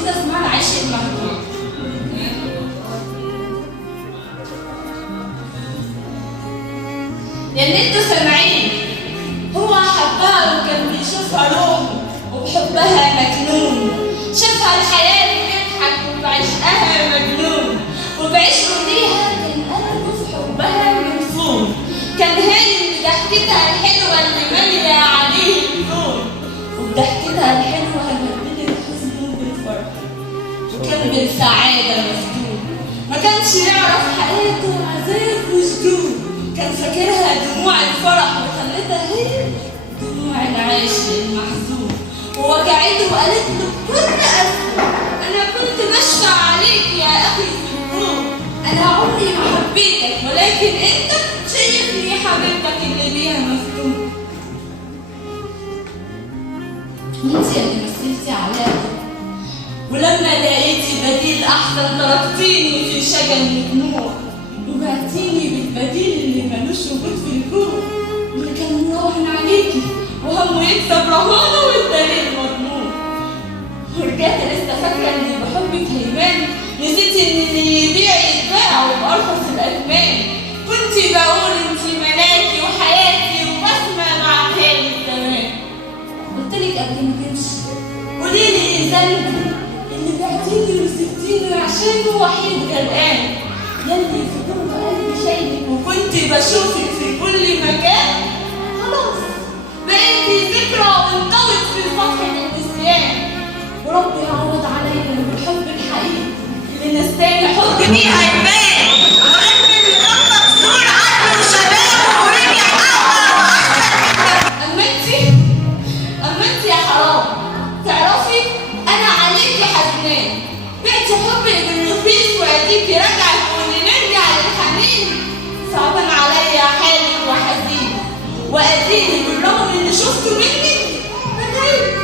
قصيدة اسمها العاشق المهجور. يا اللي انتوا سامعين، هو حبها وكان بيشوفها روحه وبحبها مجنون، شافها الحياة بيضحك وبعشقها مجنون، وبعشقه ليها كان قلبه في حبها منصون، كان هايم بضحكتها الحلوة اللي مالية عليه الكون، وبضحكتها الحلوة بدل الحزن بالفرح، وكان بالسعادة مفتون، ما كانش يعرف حياته عذاب وشجون، كان فاكرها دموع الفرح وخلتها هي دموع العاشق المحزون، ووجعته وقالت له بكل أسف أنا كنت بشفع عليك يا أخي في الكون، أنا عمري ما حبيتك ولكن أنت شايفني حبيبتك اللي بيها مفتون. انت اللي مثلتي عليا، ولما لقيتي بديل أحسن تركتيني في شجن دموع، وبعتيني بالبديل اللي ملوش وجود في الكون، اللي كان راهن عليكي وهمه يكسب رهانه والدليل مضمون، ورجعت لسه فاكره اني بحبك هيمان، نسيتي ان اللي يبيع يتباع وبأرخص الأثمان، كنت بقول انت ملاكي وحياتي وبسمة مع خالي زمان، قلتلك قبل ما تمشي قوليلي ايه ذنبي اللي بعتيني وسبتيني عشانه وحيد غرقان، يلي في جنب قلبي شايلك وكنت بشوفك في كل مكان، خلاص بقيتي ذكرى وانطوت في صفحة النسيان، وربي يعوض علينا بالحب الحقيقي اللي نستاهل حب بيها يبان، وقلبي اللي كان مكسور عقله وشبابه ورجع أقوى وأحسن. أما انتي يا حرام تعرفي أنا عليكي حزنان، بعتي حبك بالرخيص وأديكي راجعة تقولي نرجع للحنين، صعبان عليا حالك وحزين، وأديني بالرغم اللي شفته منك بداية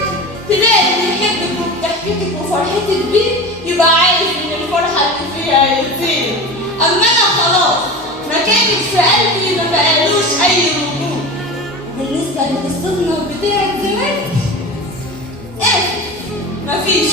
تلاقي اللي يحبك وبضحكتك وفرحتك بيه يبقى عارف إن الفرحة اللي فيها يطير، أما أنا خلاص مكانك في قلبي ما بقالوش أي وجود، وبالنسبة للصدمة بتاعت زمان مفيش.